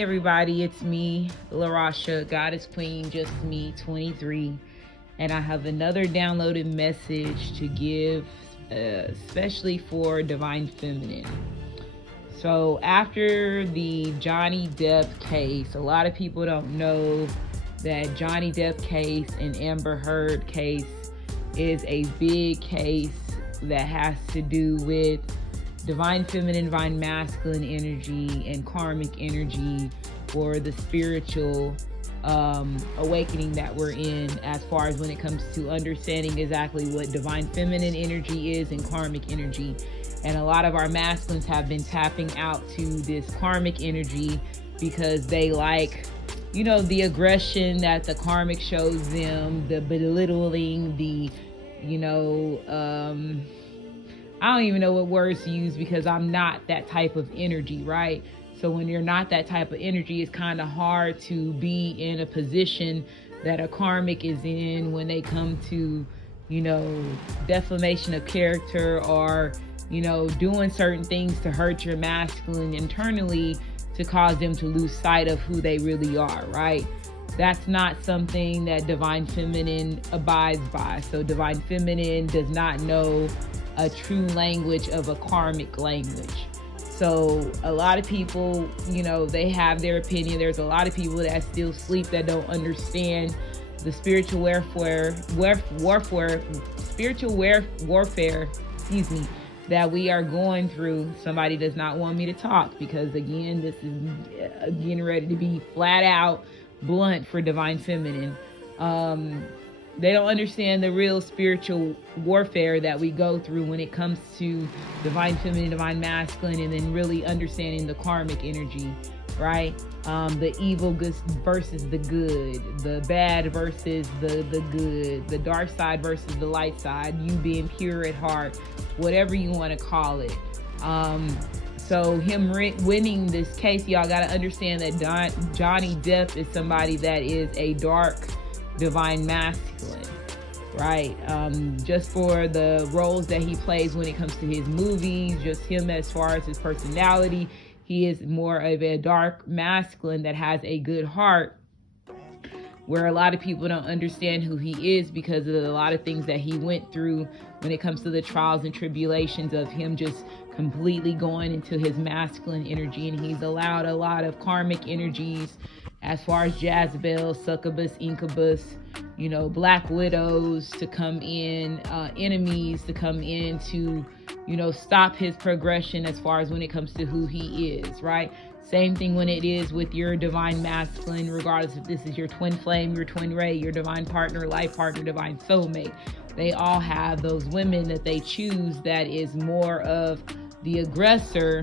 Hey everybody, it's me, LaRasha, Goddess Queen, just me, 23, and I have another downloaded message to give, especially for Divine Feminine. So after the Johnny Depp case, a lot of people don't know that Johnny Depp case and Amber Heard case is a big case that has to do with divine feminine, divine masculine energy, and karmic energy for the spiritual awakening that we're in, as far as when it comes to understanding exactly what divine feminine energy is and karmic energy. And a lot of our masculines have been tapping out to this karmic energy because they like, you know, the aggression that the karmic shows them, the belittling, the, you know, I don't even know what words to use because I'm not that type of energy, right? So when you're not that type of energy, it's kind of hard to be in a position that a karmic is in when they come to, you know, defamation of character or, you know, doing certain things to hurt your masculine internally to cause them to lose sight of who they really are, right? That's not something that Divine Feminine abides by. So Divine Feminine does not know a true language of a karmic language. So a lot of people, you know, they have their opinion. There's a lot of people that still sleep that don't understand the spiritual warfare, that we are going through. Somebody does not want me to talk because, again, this is getting ready to be flat out blunt for Divine Feminine. They don't understand the real spiritual warfare that we go through when it comes to divine feminine, divine masculine, and then really understanding the karmic energy, right? The evil versus the good, the bad versus the good, the dark side versus the light side, you being pure at heart, whatever you want to call it. So him winning this case, y'all got to understand that Johnny Depp is somebody that is a dark divine masculine, right? Just for the roles that he plays when it comes to his movies, just him as far as his personality, he is more of a dark masculine that has a good heart, where a lot of people don't understand who he is because of a lot of things that he went through when it comes to the trials and tribulations of him just completely going into his masculine energy. And he's allowed a lot of karmic energies as far as Jezebel, succubus, incubus, you know, black widows to come in, enemies to come in to, you know, stop his progression as far as when it comes to who he is, right? Same thing when it is with your divine masculine, regardless if this is your twin flame, your twin ray, your divine partner, life partner, divine soulmate. They all have those women that they choose that is more of the aggressor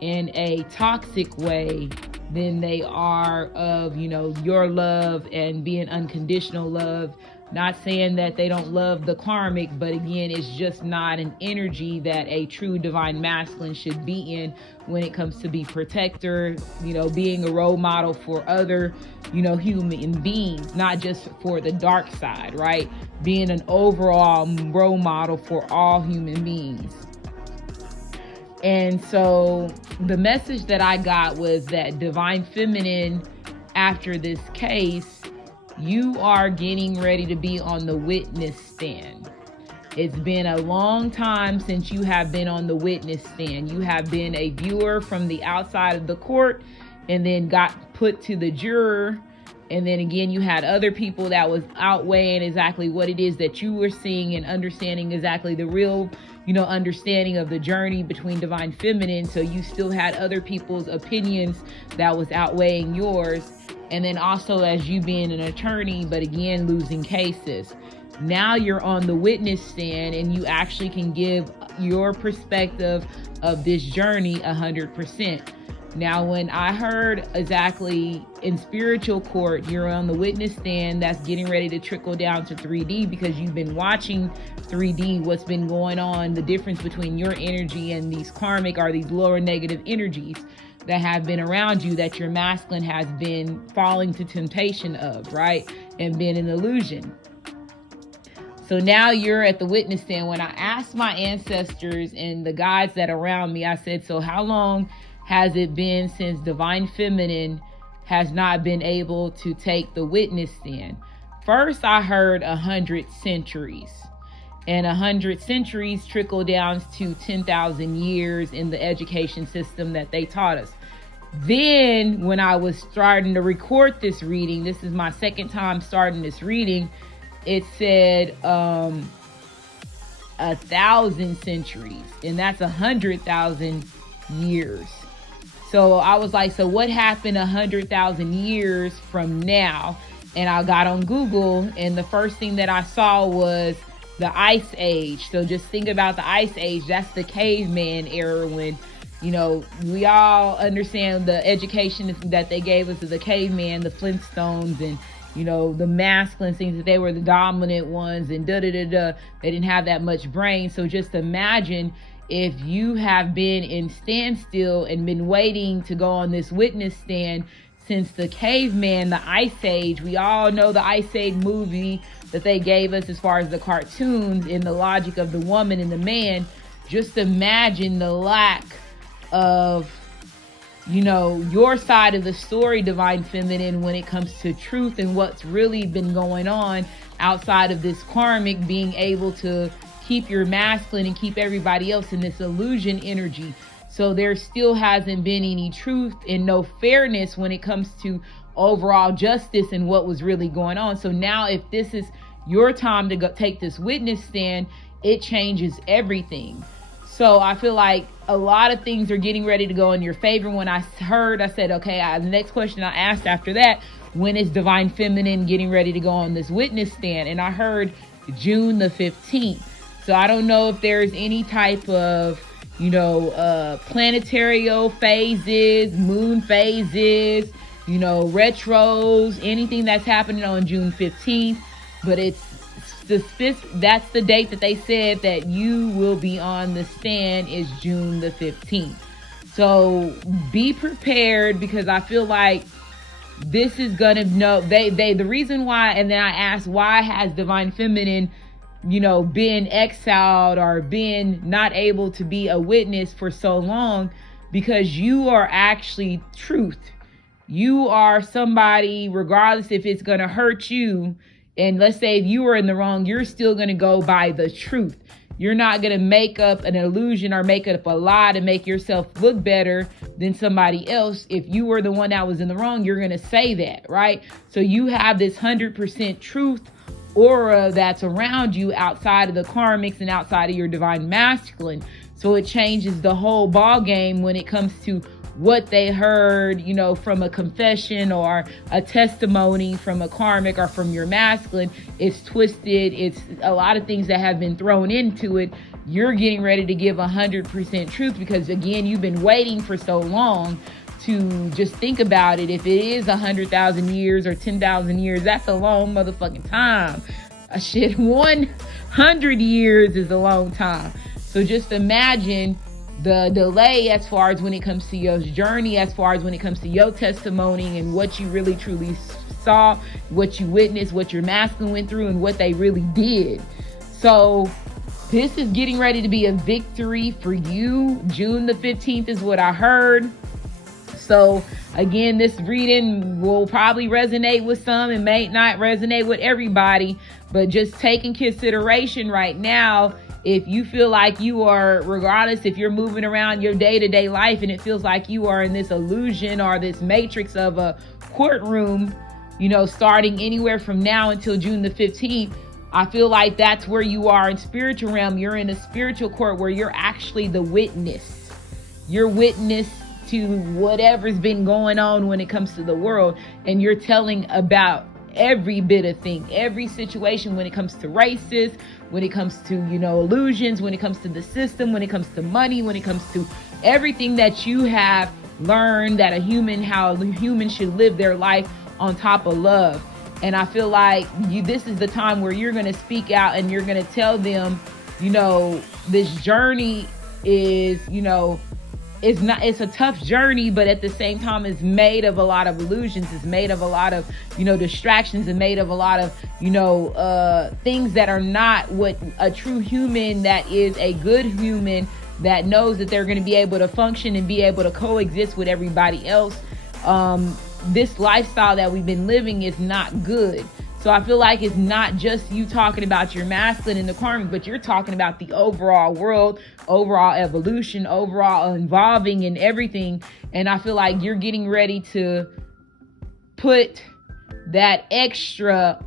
in a toxic way than they are of, you know, your love and being unconditional love. Not saying that they don't love the karmic, but again, it's just not an energy that a true divine masculine should be in when it comes to be protector, you know, being a role model for other, you know, human beings, not just for the dark side, right? Being an overall role model for all human beings. And so the message that I got was that Divine Feminine, after this case, you are getting ready to be on the witness stand. It's been a long time since you have been on the witness stand. You have been a viewer from the outside of the court and then got put to the juror. And then again, you had other people that was outweighing exactly what it is that you were seeing and understanding exactly the real, you know, understanding of the journey between Divine Feminine. So you still had other people's opinions that was outweighing yours. And then also as you being an attorney, but again, losing cases. Now you're on the witness stand and you actually can give your perspective of this journey 100%. Now, when I heard exactly in spiritual court, you're on the witness stand, that's getting ready to trickle down to 3D because you've been watching 3D, what's been going on, the difference between your energy and these karmic or these lower negative energies that have been around you that your masculine has been falling to temptation of, right? And been an illusion. So now you're at the witness stand. When I asked my ancestors and the guides that are around me, I said, so how long has it been since divine feminine has not been able to take the witness stand? First, I heard 100 centuries. And 100 centuries trickle down to 10,000 years in the education system that they taught us. Then when I was starting to record this reading, this is my second time starting this reading, it said 1,000 centuries, and that's 100,000 years. So I was like, so what happened 100,000 years from now? And I got on Google, and the first thing that I saw was the Ice Age. So just think about the Ice Age. That's the caveman era, when, you know, we all understand the education that they gave us as the caveman, the Flintstones, and, you know, the masculine things, that they were the dominant ones, and They didn't have that much brain. So just imagine if you have been in standstill and been waiting to go on this witness stand since the caveman, the Ice Age. We all know the Ice Age movie that they gave us as far as the cartoons and the logic of the woman and the man. Just imagine the lack of, you know, your side of the story, divine feminine, when it comes to truth and what's really been going on outside of this karmic, being able to keep your masculine and keep everybody else in this illusion energy. So there still hasn't been any truth and no fairness when it comes to overall justice and what was really going on. So now if this is your time to go take this witness stand, it changes everything. So I feel like a lot of things are getting ready to go in your favor. When I said, okay, the next question I asked after that, when is divine feminine getting ready to go on this witness stand? And I heard June the 15th. So I don't know if there's any type of, you know, planetary phases, moon phases, you know, retros, anything that's happening on June 15th. But that's the date that they said that you will be on the stand, is June the 15th. So be prepared, because I feel like this is gonna the reason why. And then I asked, why has divine feminine, you know, been exiled or been not able to be a witness for so long? Because you are actually truth. You are somebody, regardless if it's going to hurt you. And let's say if you were in the wrong, you're still going to go by the truth. You're not going to make up an illusion or make up a lie to make yourself look better than somebody else. If you were the one that was in the wrong, you're going to say that, right? So you have this 100% truth aura that's around you outside of the karmics and outside of your divine masculine. So it changes the whole ball game when it comes to what they heard, you know, from a confession or a testimony from a karmic or from your masculine. It's twisted. It's a lot of things that have been thrown into it. You're getting ready to give 100% truth, because again, you've been waiting for so long. To just think about it, if it is 100,000 years or 10,000 years, that's a long motherfucking time. 100 years is a long time. So just imagine the delay as far as when it comes to your journey, as far as when it comes to your testimony and what you really truly saw, what you witnessed, what your masculine went through, and what they really did. So this is getting ready to be a victory for you. June the 15th is what I heard. So again, this reading will probably resonate with some and may not resonate with everybody, but just take in consideration right now, if you feel like you are, regardless if you're moving around your day-to-day life and it feels like you are in this illusion or this matrix of a courtroom, you know, starting anywhere from now until June the 15th, I feel like that's where you are in spiritual realm. You're in a spiritual court where you're actually the witness. You're witness to whatever's been going on when it comes to the world, and you're telling about every bit of thing, every situation, when it comes to races, when it comes to, you know, illusions, when it comes to the system, when it comes to money, when it comes to everything that you have learned that how a human should live their life on top of love. And I feel like this is the time where you're going to speak out and you're going to tell them, you know, this journey is, you know, it's a tough journey, but at the same time, it's made of a lot of illusions. It's made of a lot of, you know, distractions, and made of a lot of, you know, things that are not what a true human, that is a good human, that knows that they're going to be able to function and be able to coexist with everybody else. This lifestyle that we've been living is not good. So I feel like it's not just you talking about your masculine and the karmic, but you're talking about the overall world, overall evolution, overall involving in everything. And I feel like you're getting ready to put that extra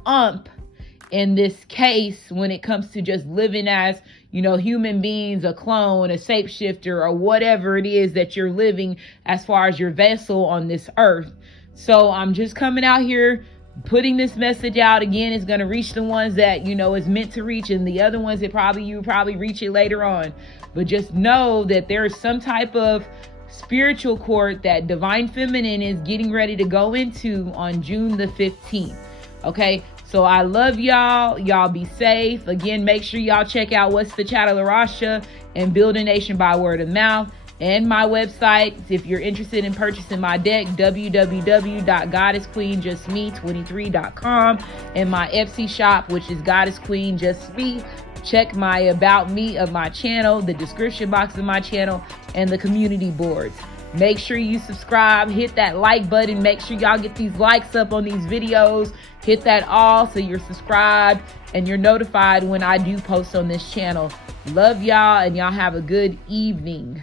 in this case when it comes to just living as, you know, human beings, a clone, a shapeshifter, or whatever it is that you're living as far as your vessel on this earth. So I'm just coming out here putting this message out. Again, it's going to reach the ones that, you know, it's meant to reach, and the other ones that you probably reach it later on. But just know that there's some type of spiritual court that Divine Feminine is getting ready to go into on June the 15th. Okay, so I love y'all. Y'all be safe. Again, make sure y'all check out What's the Chatter Larasha and Build a Nation by Word of Mouth. And my website, if you're interested in purchasing my deck, www.goddessqueenjustme23.com, and my Etsy shop, which is Goddess Queen Just Me. Check my About Me of my channel, the description box of my channel, and the community boards. Make sure you subscribe, hit that like button. Make sure y'all get these likes up on these videos. Hit that all so you're subscribed and you're notified when I do post on this channel. Love y'all, and y'all have a good evening.